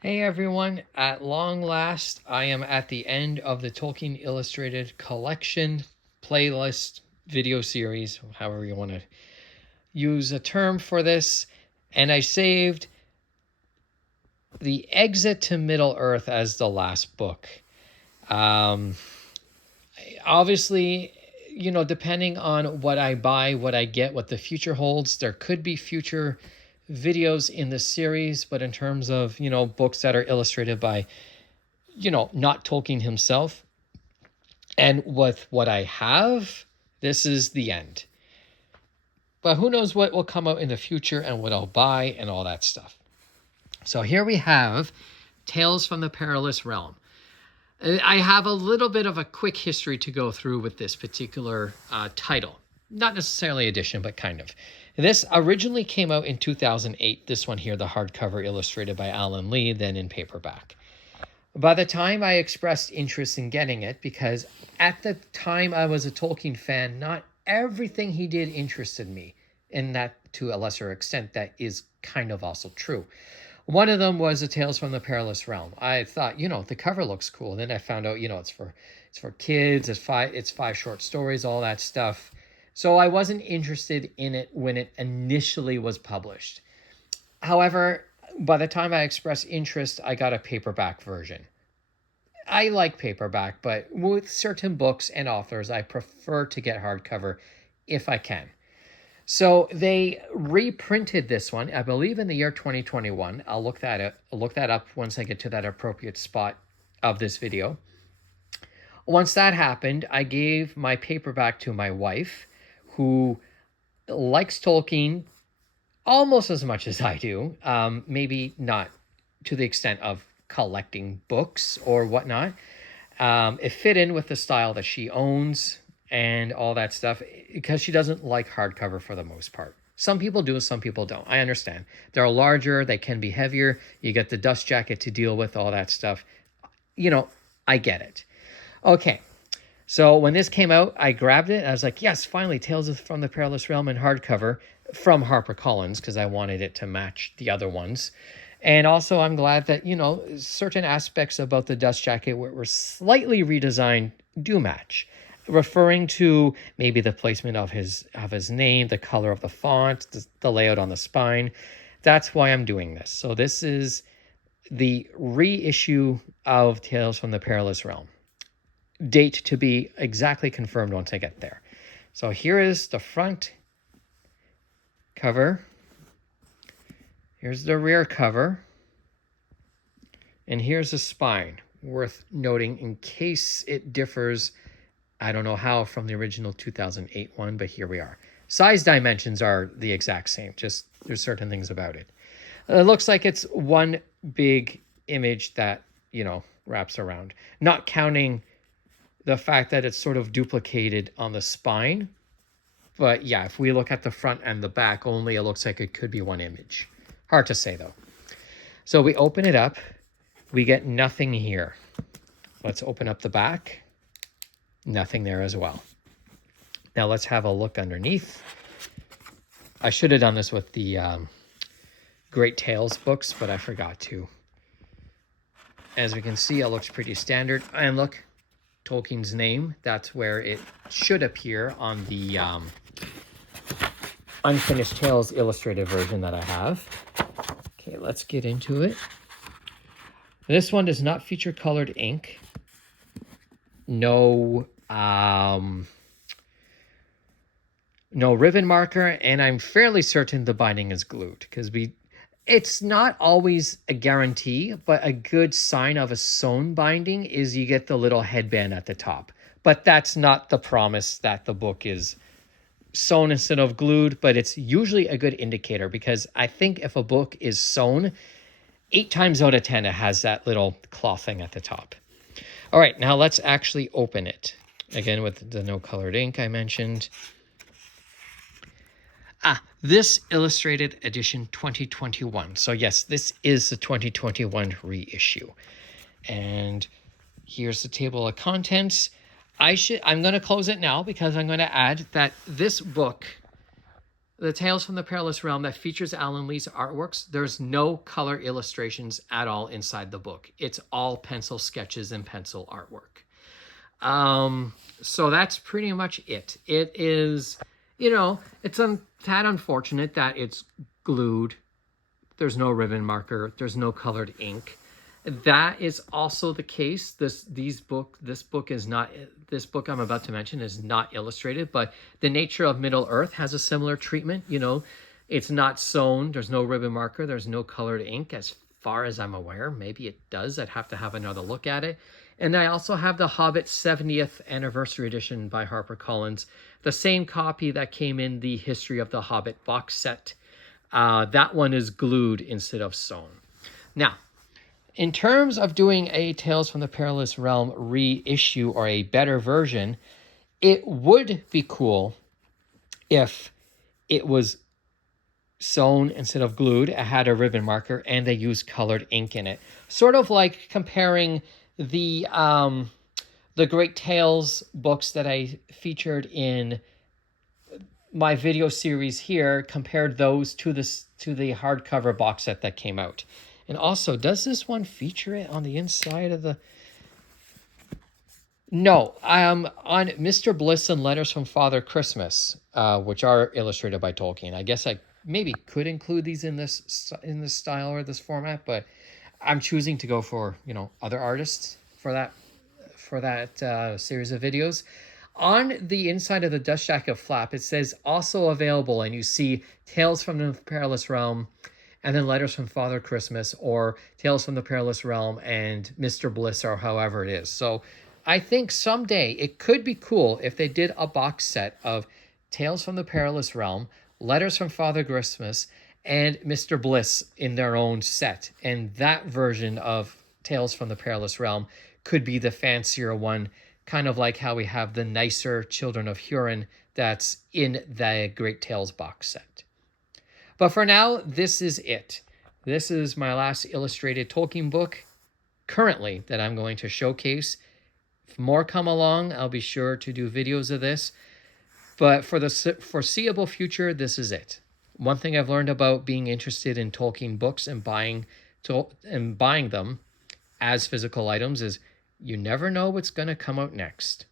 Hey everyone, at long last, I am at the end of the Tolkien Illustrated Collection playlist video series, however you want to use a term for this, and I saved The Exit to Middle-earth as the last book. Um, Obviously, depending on what I buy, what I get, what the future holds, there could be future videos in the series, but in terms of, books that are illustrated by not Tolkien himself. And with what I have, this is the end. But who knows what will come out in the future and what I'll buy and all that stuff. So here we have Tales from the Perilous Realm. I have a little bit of a quick history to go through with this particular title. Not necessarily edition, but kind of. This originally came out in 2008. This one here, the hardcover illustrated by Alan Lee, then in paperback. By the time I expressed interest in getting it, because at the time I was a Tolkien fan, not everything he did interested me, and that to a lesser extent, that is kind of also true. One of them was the Tales from the Perilous Realm. I thought, the cover looks cool. Then I found out, it's for kids, it's five short stories, all that stuff. So I wasn't interested in it when it initially was published. However, by the time I expressed interest, I got a paperback version. I like paperback, but with certain books and authors, I prefer to get hardcover if I can. So they reprinted this one, I believe, in the year 2021. I'll look that up once I get to that appropriate spot of this video. Once that happened, I gave my paperback to my wife, who likes Tolkien almost as much as I do. Maybe not to the extent of collecting books or whatnot. It fit in with the style that she owns and all that stuff, because she doesn't like hardcover for the most part. Some people do, some people don't. I understand. They're larger, they can be heavier. You get the dust jacket to deal with, all that stuff. I get it. Okay. So when this came out, I grabbed it. I was like, yes, finally, Tales from the Perilous Realm in hardcover from HarperCollins, because I wanted it to match the other ones. And also, I'm glad that, certain aspects about the dust jacket were slightly redesigned do match, referring to maybe the placement of his name, the color of the font, the layout on the spine. That's why I'm doing this. So this is the reissue of Tales from the Perilous Realm. Date to be exactly confirmed once I get there. So here is the front cover. Here's the rear cover. And here's the spine. Worth noting in case it differs, I don't know how, from the original 2008 one, but here we are. Size dimensions are the exact same, just there's certain things about it. It looks like it's one big image that, wraps around. Not counting the fact that it's sort of duplicated on the spine. But yeah, if we look at the front and the back only, it looks like it could be one image. Hard to say, though. So we open it up. We get nothing here. Let's open up the back. Nothing there as well. Now let's have a look underneath. I should have done this with the Great Tales books, but I forgot to. As we can see, it looks pretty standard. And look, Tolkien's name. That's where it should appear on the Unfinished Tales illustrated version that I have. Okay, let's get into it. This one does not feature colored ink. No ribbon marker, and I'm fairly certain the binding is glued, because it's not always a guarantee, but a good sign of a sewn binding is you get the little headband at the top. But that's not the promise that the book is sewn instead of glued, but it's usually a good indicator, because I think if a book is sewn, 8 times out of 10, it has that little cloth thing at the top. All right, now let's actually open it. Again, with the no colored ink I mentioned. This illustrated edition 2021. So yes, this is the 2021 reissue. And here's the table of contents. I'm going to close it now, because I'm going to add that this book the Tales from the Perilous Realm that features Alan Lee's artworks, there's no color illustrations at all inside the book. It's all pencil sketches and pencil artwork. So that's pretty much it. It is, it's a tad unfortunate that it's glued. There's no ribbon marker. There's no colored ink. That is also the case. This book I'm about to mention is not illustrated, but The Nature of Middle Earth has a similar treatment. It's not sewn. There's no ribbon marker. There's no colored ink as far as I'm aware. Maybe it does. I'd have to have another look at it. And I also have The Hobbit 70th Anniversary Edition by HarperCollins, the same copy that came in the History of the Hobbit box set. That one is glued instead of sewn. Now, in terms of doing a Tales from the Perilous Realm reissue or a better version, it would be cool if it was sewn instead of glued. It had a ribbon marker and they used colored ink in it. Sort of like comparing the Great Tales books that I featured in my video series here, compared those to the hardcover box set that came out. And also, does this one feature it on the inside of the... No, on Mr. Bliss and Letters from Father Christmas, which are illustrated by Tolkien. I guess I maybe could include these in this style or this format, but I'm choosing to go for other artists for that series of videos. On the inside of the dust jacket flap, it says also available, and you see Tales from the Perilous Realm, and then Letters from Father Christmas, or Tales from the Perilous Realm and Mr. Bliss, or however it is. So I think someday it could be cool if they did a box set of Tales from the Perilous Realm, Letters from Father Christmas, and Mr. Bliss in their own set. And that version of Tales from the Perilous Realm could be the fancier one, kind of like how we have the nicer Children of Hurin that's in the Great Tales box set. But for now, this is it. This is my last illustrated Tolkien book currently that I'm going to showcase. If more come along, I'll be sure to do videos of this. But for the foreseeable future, this is it. One thing I've learned about being interested in Tolkien books and buying them as physical items is you never know what's going to come out next.